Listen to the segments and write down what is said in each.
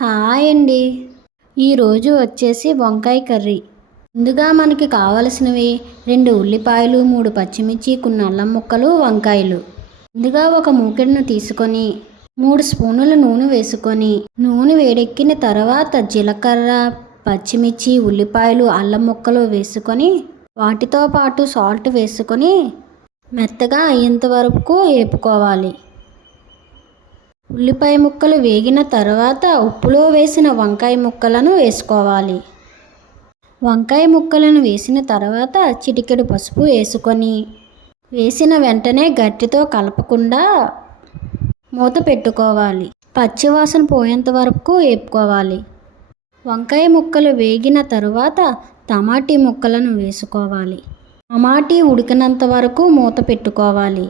Hi అండి. ఈరోజు వచ్చేసి వంకాయ కర్రీ. ముందుగా మనకి కావలసినవి రెండు ఉల్లిపాయలు మూడు పచ్చిమిర్చి కొన్ని అల్లం ముక్కలు వంకాయలు. ముందుగా ఒక మూకెడును తీసుకొని మూడు స్పూనుల నూనె వేసుకొని నూనె వేడెక్కిన తర్వాత జీలకర్ర పచ్చిమిర్చి ఉల్లిపాయలు అల్లం ముక్కలు వేసుకొని వాటితో పాటు సాల్ట్ వేసుకొని మెత్తగా అయ్యేంత వరకు వేపుకోవాలి. ఉల్లిపాయ ముక్కలు వేగిన తర్వాత ఉప్పులో వేసిన వంకాయ ముక్కలను వేసుకోవాలి. వంకాయ ముక్కలను వేసిన తర్వాత చిటికెడు పసుపు వేసుకొని వేసిన వెంటనే గట్టితో కలపకుండా మూత పెట్టుకోవాలి. పచ్చివాసన పోయేంత వరకు వేపుకోవాలి. వంకాయ ముక్కలు వేగిన తరువాత టమాటీ ముక్కలను వేసుకోవాలి. టమాటీ ఉడికినంత వరకు మూత పెట్టుకోవాలి.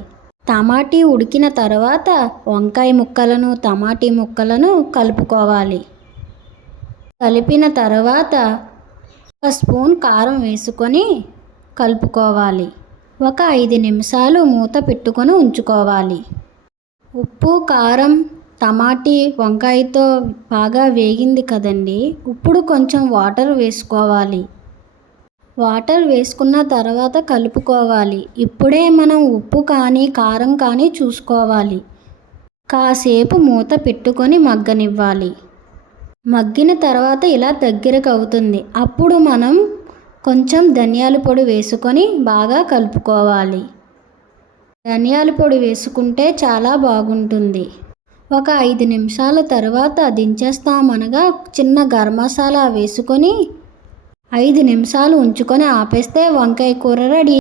టమాటీ ఉడికిన తర్వాత వంకాయ ముక్కలను టమాటీ ముక్కలను కలుపుకోవాలి. కలిపిన తర్వాత ఒక స్పూన్ కారం వేసుకొని కలుపుకోవాలి. ఒక ఐదు నిమిషాలు మూత పెట్టుకొని ఉంచుకోవాలి. ఉప్పు కారం టమాటీ వంకాయతో బాగా వేగింది కదండి. ఇప్పుడు కొంచెం వాటర్ వేసుకోవాలి. వాటర్ వేసుకున్న తర్వాత కలుపుకోవాలి. ఇప్పుడే మనం ఉప్పు కానీ కారం కానీ చూసుకోవాలి. కాసేపు మూత పెట్టుకొని మగ్గనివ్వాలి. మగ్గిన తర్వాత ఇలా దగ్గరకు అవుతుంది. అప్పుడు మనం కొంచెం ధనియాల పొడి వేసుకొని బాగా కలుపుకోవాలి. ధనియాల పొడి వేసుకుంటే చాలా బాగుంటుంది. ఒక ఐదు నిమిషాల తర్వాత దించేస్తామనగా చిన్న గరం మసాలా వేసుకొని ఐదు నిమిషాలు ఉంచుకొని ఆపేస్తే వంకాయ కూర రెడీ